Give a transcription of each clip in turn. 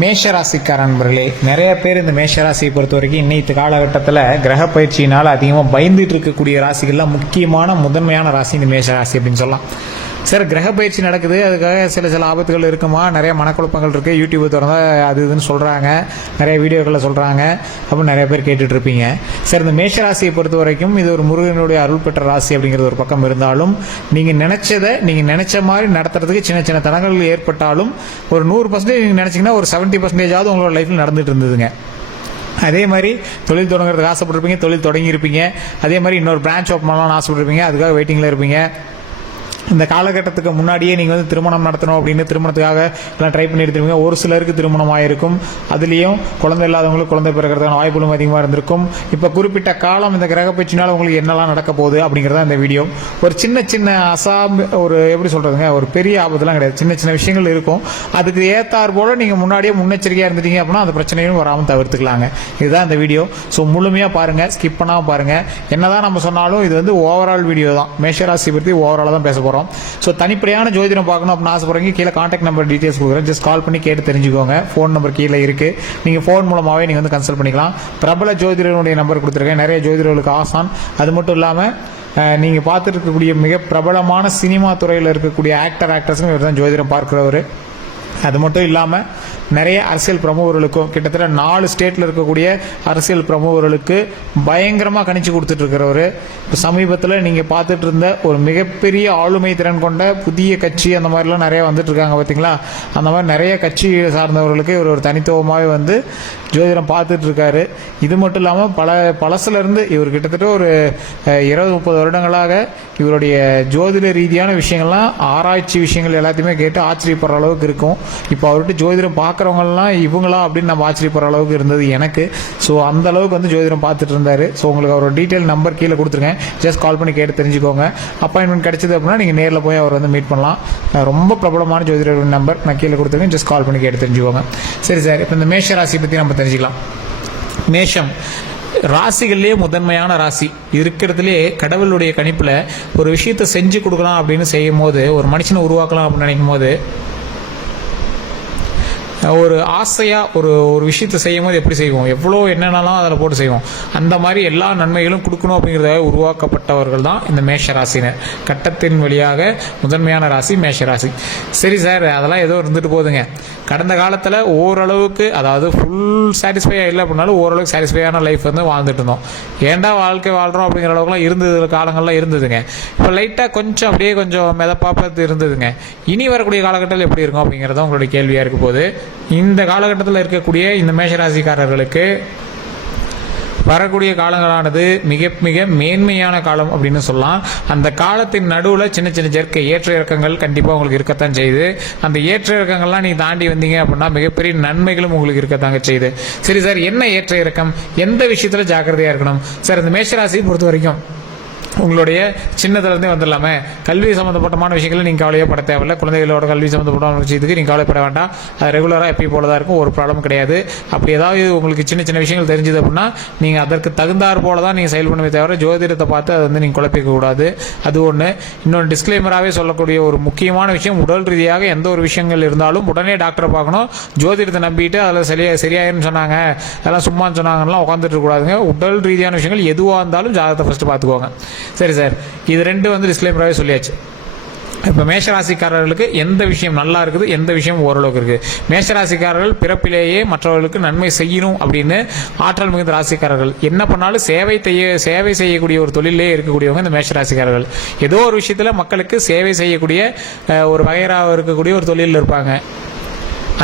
மேஷராசிக்கார நண்பர்களே, நிறைய பேர் இந்த மேஷராசியை பொறுத்த வரைக்கும் இன்னைக்கு காலகட்டத்தில் கிரக பயிற்சியினால் அதிகமாக பயந்துட்டு இருக்கக்கூடிய ராசிகள்லாம் முக்கியமான முதன்மையான ராசி இந்த மேஷராசி அப்படின்னு சொல்லலாம். சார், கிரக பயிற்சி நடக்குது, அதுக்காக சில ஆபத்துகள் இருக்குமா, நிறைய மனக்குழப்பங்கள் இருக்குது, யூடியூப் திறந்தா அது இதுன்னு சொல்கிறாங்க, நிறைய வீடியோக்களில் சொல்கிறாங்க அப்படின்னு நிறைய பேர் கேட்டுட்டு இருப்பீங்க. சார், இந்த மேஷராசியை பொறுத்த வரைக்கும் இது ஒரு முருகனுடைய அருள் பெற்ற ராசி அப்படிங்கிறது ஒரு பக்கம் இருந்தாலும், நீங்கள் நினச்ச மாதிரி நடத்துறதுக்கு சின்ன சின்ன தடங்கள் ஏற்பட்டாலும் ஒரு 100% நீங்கள் நினச்சிங்கன்னா ஒரு 70% உங்களோட லைஃப்பில் நடந்துட்டு இருந்ததுங்க. அதே மாதிரி தொழில் தொடங்குறதுக்கு ஆசைப்பட்டிருப்பீங்க, தொழில் தொடங்கியிருப்பீங்க. அதே மாதிரி இன்னொரு பிரான்ச் ஓப்பன் பண்ணலாம்னு ஆசைப்பட்டிருப்பீங்க, அதுக்காக வெயிட்டிங்கில் இருப்பீங்க. இந்த காலகட்டத்துக்கு முன்னாடியே நீங்கள் வந்து திருமணம் நடத்தணும் அப்படின்னு திருமணத்துக்காக எல்லாம் ட்ரை பண்ணியிருப்பீங்க. ஒரு சிலருக்கு திருமணம் ஆகிருக்கும், அதுலேயும் குழந்தை இல்லாதவங்களுக்கு குழந்தை பிறக்கிறதுக்கான வாய்ப்புகளும் அதிகமாக இருந்திருக்கும். இப்போ குறிப்பிட்ட காலம் இந்த கிரக பயிற்சினால உங்களுக்கு என்னெல்லாம் நடக்க போகுது அப்படிங்கிறத இந்த வீடியோ. ஒரு சின்ன ஒரு எப்படி சொல்கிறதுங்க, ஒரு பெரிய ஆபத்துலாம் கிடையாது, சின்ன சின்ன விஷயங்கள் இருக்கும். அதுக்கு ஏற்றார் போல் நீங்கள் முன்னாடியே முன்னெச்சரிக்கையாக இருந்துட்டீங்க அப்படின்னா அந்த பிரச்சனையும் வராமல் தவிர்த்துக்கலாங்க. இதுதான் இந்த வீடியோ. ஸோ முழுமையாக பாருங்கள், ஸ்கிப் பண்ணாமல் பாருங்கள். என்னதான் நம்ம சொன்னாலும் இது வந்து ஓவரால் வீடியோ தான், மேஷராசி பற்றி ஓவராலாக தான் பேச போகிறோம். ஸோ தனிப்படையான ஜோதிடம் பார்க்கணும் அப்படின்னு ஆசைப்படுறீங்க, கீழே கான்டாக்ட் நம்பர் டீட்டெயில்ஸ் கொடுக்குறேன், ஜஸ்ட் கால் பண்ணி கேட்டு தெரிஞ்சுக்கோங்க. ஃபோன் நம்பர் கீழே இருக்குது, நீங்கள் ஃபோன் மூலமாகவே நீங்கள் வந்து கன்சல்ட் பண்ணிக்கலாம். பிரபல ஜோதிடனுடைய நம்பர் கொடுத்துருக்கேன், நிறைய ஜோதிடர்களுக்கு ஆசான். அது மட்டும் இல்லாமல் நீங்கள் பார்த்துட்டு இருக்கக்கூடிய மிக பிரபலமான சினிமா துறையில் இருக்கக்கூடிய ஆக்டர்ஸும் இவர் தான் ஜோதிடம் பார்க்குறவர். அது மட்டும் இல்லாமல் நிறைய அரசியல் பிரமுகர்களுக்கும் கிட்டத்தட்ட 4 ஸ்டேட்டில் இருக்கக்கூடிய அரசியல் பிரமுகர்களுக்கு பயங்கரமாக கணிச்சு கொடுத்துட்டு இருக்கிறவர். இப்போ சமீபத்தில் நீங்கள் பார்த்துட்டு இருந்த ஒரு மிகப்பெரிய ஆளுமை திறன் கொண்ட புதிய கட்சி அந்த மாதிரிலாம் நிறைய வந்துட்டு இருக்காங்க பார்த்தீங்களா. அந்த மாதிரி நிறைய கட்சி சார்ந்தவர்களுக்கு இவர் ஒரு தனித்துவமாகவே வந்து ஜோதிடம் பார்த்துட்டு இருக்காரு. இது மட்டும் இல்லாமல் பழசுலேருந்து இவர் கிட்டத்தட்ட ஒரு 20-30 வருடங்களாக இவருடைய ஜோதிட ரீதியான விஷயங்கள்லாம் ஆராய்ச்சி விஷயங்கள் எல்லாத்தையுமே கேட்டு ஆச்சரியப்படுற அளவுக்கு இருக்கும். இப்போ அவர்கிட்ட ஜோதிடம் பார்க்குறவங்கலாம் இவங்களா அப்படின்னு நம்ம ஆச்சரியப்படுற அளவுக்கு இருந்தது எனக்கு. ஸோ அந்த அளவுக்கு வந்து ஜோதிடம் பார்த்துட்டு இருந்தார். ஸோ உங்களுக்கு அவரோட டீட்டெயில் நம்பர் கீழே கொடுத்துருங்க, ஜஸ்ட் கால் பண்ணி கேட்டு தெரிஞ்சுக்கோங்க. அப்பாயின்மெண்ட் கிடைச்சது அப்படின்னா நீங்கள் நேரில் போய் அவர் வந்து மீட் பண்ணலாம். ரொம்ப பிரபலமான ஜோதிடர் நம்பர் நான் கீழே கொடுத்துருக்கேன், ஜஸ்ட் கால் பண்ணி கேட்டு தெரிஞ்சுக்கோங்க. சரி சார், இப்போ இந்த மேஷ ராசி பற்றி நம்ம தெரிஞ்சுக்கலாம். மேஷம் ராசிகள்லேயே முதன்மையான ராசி. இருக்கிறதுலே கடவுளுடைய கணிப்பில் ஒரு விஷயத்தை செஞ்சு கொடுக்கலாம் அப்படின்னு செய்யும் போது, ஒரு மனுஷனை உருவாக்கலாம் அப்படின்னு நினைக்கும் போது, ஒரு ஆசையாக ஒரு விஷயத்தை செய்யும் போது எப்படி செய்வோம், எவ்வளோ என்னென்னலாம் அதில் போட்டு செய்வோம். அந்த மாதிரி எல்லா நன்மைகளும் கொடுக்கணும் அப்படிங்கிறத உருவாக்கப்பட்டவர்கள் தான் இந்த மேஷராசினர். கட்டத்தின் வழியாக முதன்மையான ராசி மேஷராசி. சரி சார், அதெல்லாம் ஏதோ இருந்துட்டு போகுதுங்க. கடந்த காலத்தில் ஓரளவுக்கு, அதாவது ஃபுல் சாட்டிஸ்ஃபையாக இல்லை அப்படின்னாலும் ஓரளவுக்கு சாட்டிஸ்ஃபையான லைஃப் வந்து வாழ்ந்துட்டு இருந்தோம். ஏண்டா வாழ்க்கை வாழ்கிறோம் அப்படிங்கிற அளவுக்குலாம் இருந்தது காலங்கள்லாம் இருந்ததுங்க. இப்போ லைட்டாக கொஞ்சம் மிதப்பாப்பது இருந்ததுங்க. இனி வரக்கூடிய காலகட்டத்தில் எப்படி இருக்கும் அப்படிங்கிறத உங்களுடைய கேள்வியாக இருக்க போது. இந்த காலகட்டத்தில் இருக்கக்கூடிய இந்த மேஷராசிக்காரர்களுக்கு வரக்கூடிய காலங்களானது மிக மேன்மையான காலம் அப்படின்னு சொல்லலாம். அந்த காலத்தின் நடுவில் சின்ன ஜெர்க்கை ஏற்ற இறக்கங்கள் கண்டிப்பாக உங்களுக்கு இருக்கத்தான் செய்யுது. அந்த ஏற்ற இறக்கங்கள்லாம் நீங்கள் தாண்டி வந்தீங்க அப்படின்னா மிகப்பெரிய நன்மைகளும் உங்களுக்கு இருக்கத்தாங்க செய்யுது. சரி சார், என்ன ஏற்ற இறக்கம், எந்த விஷயத்தில் ஜாக்கிரதையாக இருக்கணும் சார்? இந்த மேஷராசியை பொறுத்த வரைக்கும் உங்களுடைய சின்னதுலேருந்தே வந்துடலாமே, கல்வி சம்மந்தப்பட்டமான விஷயங்களை நீங்கள் கவலையே பட தேவையில்லை. குழந்தைகளோட கல்வி சம்மந்தப்பட்ட விஷயத்துக்கு நீங்கள் கவலைப்பட வேண்டாம். அது ரெகுலராக எப்பயும் போல தான் இருக்கும், ஒரு ப்ராப்ளம் கிடையாது. அப்படி ஏதாவது உங்களுக்கு சின்ன விஷயங்கள் தெரிஞ்சது அப்படின்னா நீங்கள் அதற்கு தகுந்தாற் போல தான் நீங்கள் செயல் பண்ணுவே தவிர ஜோதிடத்தை பார்த்து அதை வந்து நீங்கள் குழப்பிக்க கூடாது. அது ஒன்று. இன்னொன்று டிஸ்க்ளைமராகவே சொல்லக்கூடிய ஒரு முக்கியமான விஷயம், உடல் ரீதியாக எந்த ஒரு விஷயங்கள் இருந்தாலும் உடனே டாக்டரை பார்க்கணும். ஜோதிடத்தை நம்பிட்டு அதில் சரியாயிருன்னு சொன்னாங்க, அதெல்லாம் சும்மான்னு சொன்னாங்கலாம் உட்காந்துட்டு இருக்கக்கூடாதுங்க. உடல் ரீதியான விஷயங்கள் எதுவாக இருந்தாலும் ஜாதகத்தை ஃபஸ்ட்டு பார்த்துக்கோங்க. சரி சார், இது ரெண்டு வந்து டிஸ்க்ளைமராகவே சொல்லியாச்சு. இப்போ மேஷராசிக்காரர்களுக்கு எந்த விஷயம் நல்லா இருக்குது, எந்த விஷயம் ஓரளவுக்கு இருக்குது. மேஷராசிக்காரர்கள் பிறப்பிலேயே மற்றவர்களுக்கு நன்மை செய்யணும் அப்படின்னு ஆற்றல் மிகுந்த ராசிக்காரர்கள். என்ன பண்ணாலும் சேவை செய்யக்கூடிய ஒரு தொழிலே இருக்கக்கூடியவங்க இந்த மேஷராசிக்காரர்கள். ஏதோ ஒரு விஷயத்தில் மக்களுக்கு சேவை செய்யக்கூடிய ஒரு வகையராக இருக்கக்கூடிய ஒரு தொழிலில் இருப்பாங்க.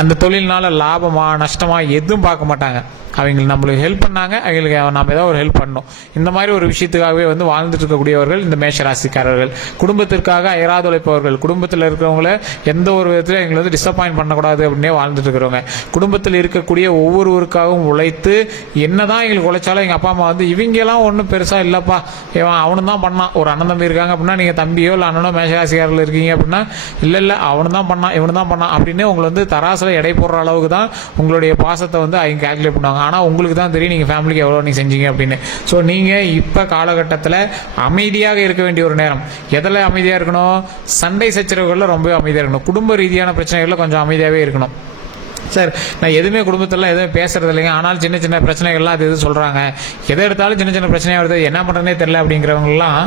அந்த தொழில்னால லாபமா நஷ்டமா எதுவும் பார்க்க மாட்டாங்க. அவங்களுக்கு நம்மளுக்கு ஹெல்ப் பண்ணாங்க, அவங்களுக்கு நம்ம ஏதோ ஒரு ஹெல்ப் பண்ணணும், இந்த மாதிரி ஒரு விஷயத்துக்காகவே வந்து வாழ்ந்துட்டு இருக்கக்கூடியவர்கள் இந்த மேஷராசிக்காரர்கள். குடும்பத்திற்காக அயராது உழைப்பவர்கள். குடும்பத்தில் இருக்கிறவங்கள எந்த ஒரு விதத்தில் எங்களை வந்து டிசப்பாயின்ட் பண்ணக்கூடாது அப்படின்னே வாழ்ந்துட்டு இருக்கிறவங்க. குடும்பத்தில் இருக்கக்கூடிய ஒவ்வொருவருக்காகவும் உழைத்து என்னதான் எங்களுக்கு உழைச்சாலும் எங்கள் அப்பா அம்மா வந்து இவங்கெல்லாம் ஒன்றும் பெருசாக இல்லைப்பா, அவனு தான் பண்ணான். ஒரு அண்ணன் தம்பி இருக்காங்க அப்படின்னா நீங்கள் தம்பியோ இல்லை அண்ணனோ மேஷராசிக்காரர்கள் இருக்கீங்க அப்படின்னா இல்லை அவனு தான் பண்ணான் இவனு தான் பண்ணான் அப்படின்னு உங்களை வந்து தராசில் எடை போடுற அளவுக்கு தான் உங்களுடைய பாசத்தை வந்து அவங்க கால்குலேட் பண்ணுவாங்க. ஆனால் உங்களுக்கு தான் தெரியும் நீங்கள் ஃபேமிலிக்கு எவ்வளோ நீங்கள் செஞ்சீங்க அப்படின்னு. ஸோ நீங்கள் இப்போ காலகட்டத்தில் அமைதியாக இருக்க வேண்டிய ஒரு நேரம். எதில் அமைதியாக இருக்கணும்? சண்டை சச்சரவுகளில் ரொம்ப அமைதியாக இருக்கணும். குடும்ப ரீதியான பிரச்சனைகளில் கொஞ்சம் அமைதியாகவே இருக்கணும். சார் நான் எதுவுமே குடும்பத்தில் எதுவும் பேசுறது இல்லைங்க, ஆனால் சின்ன சின்ன பிரச்சனைகள்லாம் அது இது சொல்கிறாங்க, எதை எடுத்தாலும் சின்ன சின்ன பிரச்சனையாக வருது, என்ன பண்ணுறதுனே தெரில அப்படிங்கிறவங்கலாம்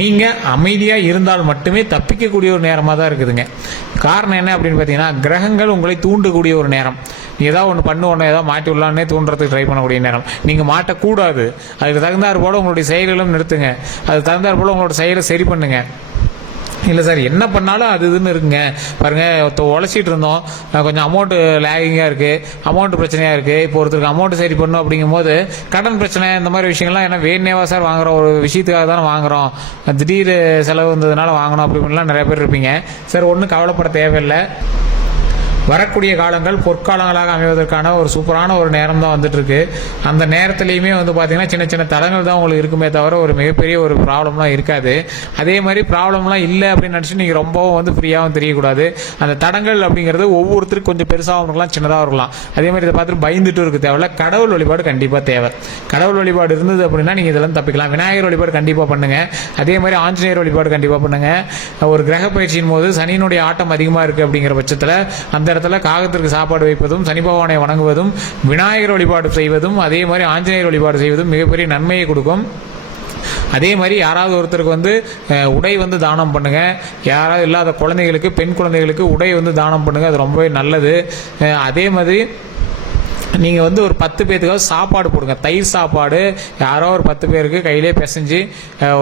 நீங்கள் அமைதியாக இருந்தால் மட்டுமே தப்பிக்கக்கூடிய ஒரு நேரமாக தான் இருக்குதுங்க. காரணம் என்ன அப்படின்னு பார்த்தீங்கன்னா, கிரகங்கள் உங்களை தூண்டக்கூடிய ஒரு நேரம். நீ ஏதாவது ஒன்று ஒன்று ஏதாவது மாட்டி விடலான்னே தூண்டுறதுக்கு ட்ரை பண்ணக்கூடிய நேரம். நீங்கள் மாட்டக்கூடாது, அதுக்கு தகுந்தாற் போல் உங்களுடைய செயல்களும் நிறுத்துங்க, அதுக்கு தகுந்தாற் போல் உங்களோட செயலை சரி பண்ணுங்க. இல்லை சார் என்ன பண்ணாலும் அது இதுன்னு இருக்குங்க, பாருங்கள் உழைச்சிட்டு இருந்தோம், கொஞ்சம் அமௌண்ட்டு லேகிங்காக இருக்குது, அமௌண்ட்டு பிரச்சனையாக இருக்குது, இப்போ ஒருத்தருக்கு அமௌண்ட்டு சரி பண்ணணும் அப்படிங்கும்போது கடன் பிரச்சனை இந்த மாதிரி விஷயங்கள்லாம் என்ன வேணேவா சார் வாங்குகிறோம், ஒரு விஷயத்துக்காக தானே வாங்குகிறோம், திடீர் செலவு வந்ததுனால வாங்கணும் அப்படின்லாம் நிறைய பேர் இருப்பீங்க. சார் ஒன்றும் கவலைப்பட தேவையில்லை. வரக்கூடிய காலங்கள் பொற்காலங்களாக அமைவதற்கான ஒரு சூப்பரான ஒரு நேரம் தான் வந்துட்டு இருக்கு. அந்த நேரத்துலையுமே பார்த்தீங்கன்னா சின்ன சின்ன தடங்கள் தான் உங்களுக்கு இருக்குமே தவிர ஒரு மிகப்பெரிய ஒரு ப்ராப்ளம்லாம் இருக்காது. அதே மாதிரி ப்ராப்ளம்லாம் இல்லை அப்படின்னு நினச்சி நீங்கள் ரொம்பவும் ஃப்ரீயாகவும் தெரியக்கூடாது. அந்த தடங்கள் அப்படிங்கிறது ஒவ்வொருத்தருக்கு கொஞ்சம் பெருசாகவும் இருக்கலாம், சின்னதாக இருக்கலாம். அதே மாதிரி இதை பார்த்துட்டு பயந்துட்டு இருக்க தேவையில்ல. கடவுள் வழிபாடு கண்டிப்பாக தேவை. கடவுள் வழிபாடு இருந்தது அப்படின்னா நீங்கள் இதெல்லாம் தப்பிக்கலாம். விநாயகர் வழிபாடு கண்டிப்பாக பண்ணுங்க. அதே மாதிரி ஆஞ்சநேயர் வழிபாடு கண்டிப்பாக பண்ணுங்க. ஒரு கிரக பயிற்சியின் போது சனியினுடைய ஆட்டம் அதிகமாக இருக்குது அப்படிங்கிற பட்சத்தில் அந்த இடத்துல காகத்திற்கு சாப்பாடு வைப்பதும், சனி பகவானை வணங்குவதும், விநாயகர் வழிபாடு செய்வதும், அதே மாதிரி ஆஞ்சநேயர் வழிபாடு செய்வதும் மிகப்பெரிய நன்மையை கொடுக்கும். அதே மாதிரி யாராவது ஒருத்தருக்கு உடை தானம் பண்ணுங்க. யாராவது இல்லாத குழந்தைகளுக்கு, பெண் குழந்தைகளுக்கு உடை தானம் பண்ணுங்க, அது ரொம்பவே நல்லது. அதே மாதிரி நீங்கள் ஒரு 10 பேர்த்துக்காவது சாப்பாடு போடுங்க. தயிர் சாப்பாடு யாரோ ஒரு 10 பேருக்கு கையிலே பிசைஞ்சு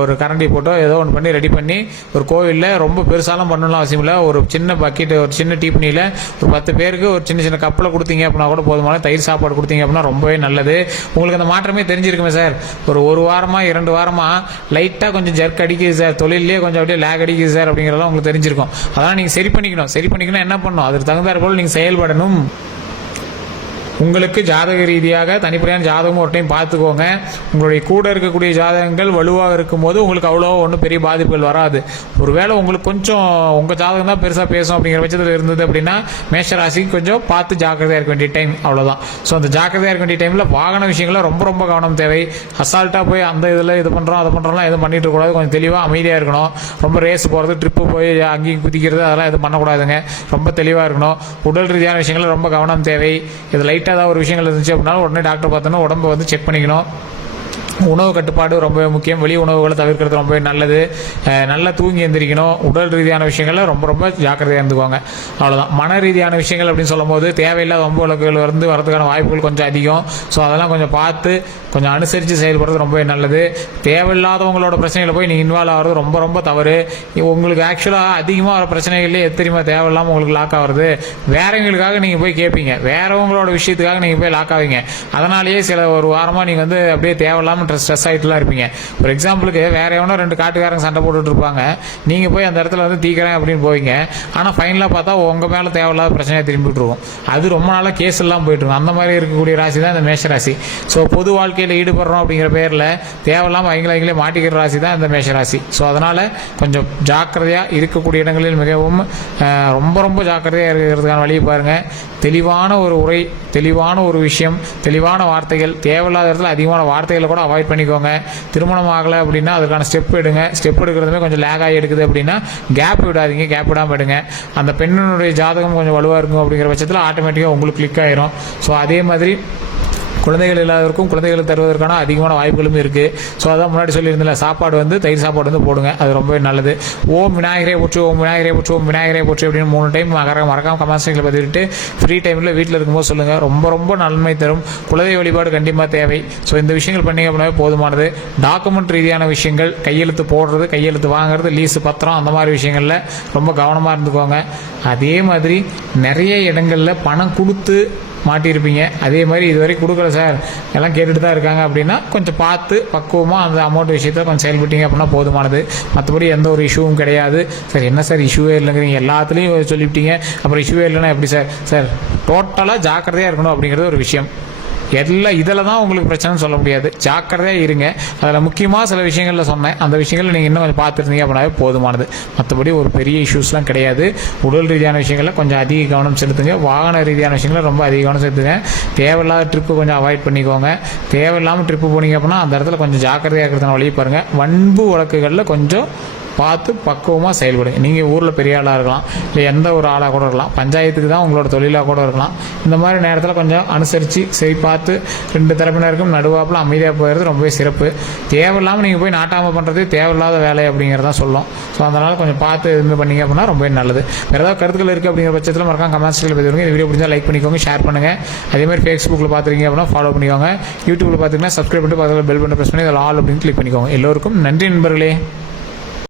ஒரு கரண்டி போட்டோ ஏதோ ஒன்று பண்ணி ரெடி பண்ணி ஒரு கோவிலில், ரொம்ப பெருசாலாம் பண்ணலாம் அவசியம் இல்லை, ஒரு சின்ன பக்கெட்டு, ஒரு சின்ன டீப்பனியில் ஒரு 10 பேருக்கு ஒரு சின்ன சின்ன கப்பில் கொடுத்தீங்க அப்படின்னா கூட போதுமான தயிர் சாப்பாடு கொடுத்தீங்க அப்படின்னா ரொம்பவே நல்லது. உங்களுக்கு அந்த மாற்றமே தெரிஞ்சிருக்குமே சார். ஒரு வாரமாக 2 வாரமாக லைட்டாக கொஞ்சம் ஜர்க் அடிக்குது சார், தொழிலே கொஞ்சம் அப்படியே லேக் அடிக்குது சார் அப்படிங்கிறதெல்லாம் உங்களுக்கு தெரிஞ்சிருக்கும். அதெல்லாம் நீங்கள் சரி பண்ணிக்கணும் என்ன பண்ணணும், அதுக்கு தகுந்தாற் போல் நீங்கள் செயல்படணும். உங்களுக்கு ஜாதக ரீதியாக தனிப்படையான ஜாதகம் ஒரு டைம் பார்த்துக்கோங்க. உங்களுடைய கூட இருக்கக்கூடிய ஜாதகங்கள் வலுவாக இருக்கும்போது உங்களுக்கு அவ்வளோ ஒன்றும் பெரிய பாதிப்புகள் வராது. ஒருவேளை உங்களுக்கு கொஞ்சம் உங்கள் ஜாதகம் தான் பெருசாக பேசும் அப்படிங்கிற பட்சத்தில் இருந்தது அப்படின்னா மேஷராசிக்கு கொஞ்சம் பார்த்து ஜாக்கிரதையாக இருக்க வேண்டிய டைம், அவ்வளோதான். ஸோ அந்த ஜாக்கிரதையாக இருக்க வேண்டிய டைமில் வாகன விஷயங்களில் ரொம்ப ரொம்ப கவனம் தேவை. அசால்ட்டாக போய் அந்த இதில் இது பண்ணுறோம் அதை பண்ணுறோம்லாம் எதுவும் பண்ணிட்டு இருக்கக்கூடாது. கொஞ்சம் தெளிவாக அமைதியாக இருக்கணும். ரொம்ப ரேஸ் போகிறது, ட்ரிப்பு போய் அங்கேயும் குதிக்கிறது அதெல்லாம் எதுவும் பண்ணக்கூடாதுங்க. ரொம்ப தெளிவாக இருக்கணும். உடல் ரீதியான விஷயங்களில் ரொம்ப கவனம் தேவை. இது லைட்டாக ஏதாவது ஒரு விஷயங்கள் இருந்துச்சு அப்படின்னா உடனே டாக்டர் பார்த்தோன்னா உடம்பை செக் பண்ணிக்கணும். உணவு கட்டுப்பாடு ரொம்பவே முக்கியம். வெளி உணவுகளை தவிர்க்கிறது ரொம்பவே நல்லது. நல்லா தூங்கி எந்திரிக்கணும். உடல் ரீதியான விஷயங்களில் ரொம்ப ரொம்ப ஜாக்கிரதையாக இருந்துக்குவாங்க, அவ்வளோதான். மன ரீதியான விஷயங்கள் அப்படின்னு சொல்லும் போது தேவையில்லாத வம்பு வழக்குகள் வரதுக்கான வாய்ப்புகள் கொஞ்சம் அதிகம். ஸோ அதெல்லாம் கொஞ்சம் பார்த்து கொஞ்சம் அனுசரித்து செயல்படுறது ரொம்பவே நல்லது. தேவையில்லாதவங்களோட பிரச்சனைகளை போய் நீங்கள் இன்வால்வ் ஆகிறது ரொம்ப ரொம்ப தவறு. உங்களுக்கு ஆக்சுவலாக அதிகமாக வர பிரச்சனைகளே தெரியுமா தேவையில்லாமல் உங்களுக்கு லாக் ஆகிறது. வேறவங்களுக்காக நீங்கள் போய் கேட்பீங்க, வேறவங்களோட விஷயத்துக்காக நீங்கள் போய் லாக் ஆவீங்க. அதனாலேயே சில ஒரு வாரமாக நீங்கள் அப்படியே தேவையில்லாமல் ஸ்ட்ரெஸ் ஆகிட்டுலாம் இருப்பீங்க. ஒரு எக்ஸாம்பிளுக்கு வேற எவனோ 2 காட்டுக்காரங்க சண்டை போட்டுட்டு இருப்பாங்க, நீங்கள் போய் அந்த இடத்துல தீக்கிறேன் அப்படின்னு போவீங்க. ஆனால் ஃபைனலாக பார்த்தா உங்கள் மேலே தேவையில்லாத பிரச்சனையாக திரும்பிட்டு இருக்கும். அது ரொம்ப நாளாக கேஸ் எல்லாம் போயிட்டு இருக்கும். அந்த மாதிரி இருக்கக்கூடிய ராசி தான் இந்த மேஷராசி. ஸோ பொது வாழ்க்கையில் ஈடுபடுறோம் அப்படிங்கிற பேரில் தேவையில்லாமல் அவங்களே மாட்டிக்கிற ராசி தான் இந்த மேஷராசி. ஸோ அதனால் கொஞ்சம் ஜாக்கிரதையாக இருக்கக்கூடிய இடங்களில் மிகவும் ரொம்ப ரொம்ப ஜாக்கிரதையாக இருக்கிறதுக்கான வழியை பாருங்கள். தெளிவான ஒரு உரை, தெளிவான ஒரு விஷயம், தெளிவான வார்த்தைகள், தேவையில்லாத இடத்துல அதிகமான வார்த்தைகளை கூட அவாய்ட் பண்ணிக்கோங்க. திருமணம் ஆகலை அப்படின்னா அதுக்கான ஸ்டெப் எடுங்க. ஸ்டெப் எடுக்கிறதுமே கொஞ்சம் லேக் ஆகி எடுக்குது அப்படின்னா கேப் விடாதீங்க, கேப் விடாமல் எடுங்க. அந்த பெண்ணினுடைய ஜாதகம் கொஞ்சம் வலுவாக இருக்கும் அப்படிங்கிற பட்சத்தில் ஆட்டோமேட்டிக்காக உங்களுக்கு கிளிக் ஆயிரும். ஸோ அதே மாதிரி குழந்தைகள் இல்லாதவருக்கும் குழந்தைகளுக்கு தருவதற்கான அதிகமான வாய்ப்புகளும் இருக்குது. ஸோ அதான் முன்னாடி சொல்லியிருந்தில்ல, சாப்பாடு தயிர் சாப்பாடு போடுங்க, அது ரொம்பவே நல்லது. ஓம் விநாயகரே போற்று, ஓம் விநாயகரே போற்று, ஓம் விநாயகரே போற்று அப்படின்னு 3 டைம் மறக்காம கமெண்ட் செக்ஷனில் பதிவிட்டு ஃப்ரீ டைமில் வீட்டில் இருக்கும்போது சொல்லுங்கள். ரொம்ப ரொம்ப நன்மை தரும். குலதெய்வ வழிபாடு கண்டிப்பாக தேவை. ஸோ இந்த விஷயங்கள் பண்ணிங்க அப்படின்னாவே போதுமானது. டாக்குமெண்ட் ரீதியான விஷயங்கள், கையெழுத்து போடுறது, கையெழுத்து வாங்குறது, லீஸு பத்திரம், அந்த மாதிரி விஷயங்களில் ரொம்ப கவனமாக இருந்துக்கோங்க. அதே மாதிரி நிறைய இடங்களில் பணம் கொடுத்து மாட்டியிருப்பீங்க. அதே மாதிரி இதுவரை கொடுக்கல சார், எல்லாம் கேட்டுட்டு தான் இருக்காங்க அப்படின்னா கொஞ்சம் பார்த்து பக்குவமாக அந்த அமௌண்ட் விஷயத்தை கொஞ்சம் செயல்பட்டீங்க அப்படின்னா போதுமானது. மற்றபடி எந்த ஒரு இஷ்யூவும் கிடையாது. சார் என்ன சார் இஷ்யூவே இல்லைங்கிறீங்க, எல்லாத்துலேயும் சொல்லிவிட்டீங்க, அப்புறம் இஷ்யூவே இல்லைன்னா எப்படி சார்? சார் டோட்டலாக ஜாக்கிரதையாக இருக்கணும் அப்படிங்கிறது ஒரு விஷயம். இதில் தான் உங்களுக்கு பிரச்சனைன்னு சொல்ல முடியாது. ஜாக்கிரதையாக இருங்க. அதில் முக்கியமாக சில விஷயங்களில் சொன்னேன், அந்த விஷயங்களில் நீங்கள் இன்னும் கொஞ்சம் பார்த்துருந்தீங்க அப்படின்னாவே போதுமானது. மற்றபடி ஒரு பெரிய இஷ்யூஸ்லாம் கிடையாது. உடல் ரீதியான விஷயங்களில் கொஞ்சம் அதிக கவனம் செலுத்துங்க. வாகன ரீதியான விஷயங்களில் ரொம்ப அதிக கவனம் செலுத்துங்க. தேவையில்லாத ட்ரிப்பு கொஞ்சம் அவாய்ட் பண்ணிக்கோங்க. தேவையில்லாமல் ட்ரிப்பு போனீங்க அப்படின்னா அந்த இடத்துல கொஞ்சம் ஜாக்கிரதையாக இருக்கிறதுனால வழியை பாருங்கள். வன்பு வழக்குகளில் கொஞ்சம் பார்த்து பக்குவமாக செயல்படுங்க. நீங்கள் ஊரில் பெரிய ஆளாக இருக்கலாம், இல்லை எந்த ஒரு ஆளாக கூட இருக்கலாம், பஞ்சாயத்துக்கு தான் உங்களோட தொழிலாக கூட இருக்கலாம். இந்த மாதிரி நேரத்தில் கொஞ்சம் அனுசரித்து சரி பார்த்து 2 தரப்பினருக்கும் நடுவாப்பில் அமைதியாக போகிறது ரொம்பவே சிறப்பு. தேவையில்லாமல் நீங்கள் போய் நாட்டாமல் பண்ணுறது தேவையில்லாத வேலை அப்படிங்கிறதான் சொல்லும். ஸோ அதனால் கொஞ்சம் பார்த்து இது பண்ணிங்க அப்படின்னா ரொம்பவே நல்லது. வேறு ஏதாவது கருத்துக்கள் இருக்குது அப்படிங்கிற பட்சத்தில் மறக்காம கமெண்ட்ஸில் பதிவுங்க. இந்த வீடியோ பிடிச்சா லைக் பண்ணிக்கோங்க, ஷேர் பண்ணுங்கள். அதேமாதிரி ஃபேஸ்புக்கில் பார்த்துருக்கீங்க அப்படின்னா ஃபாலோ பண்ணிக்கோங்க. யூடியூப்பில் பார்த்திங்கன்னா சப்ஸ்கிரைப் பண்ணிட்டு பக்கத்தில் பெல் பட்டன் ப்ரெஸ் பண்ணி அதில் ஆல் அப்படின்னு கிளிக் பண்ணிக்கோங்க. எல்லோருக்கும் நன்றி நண்பர்களே.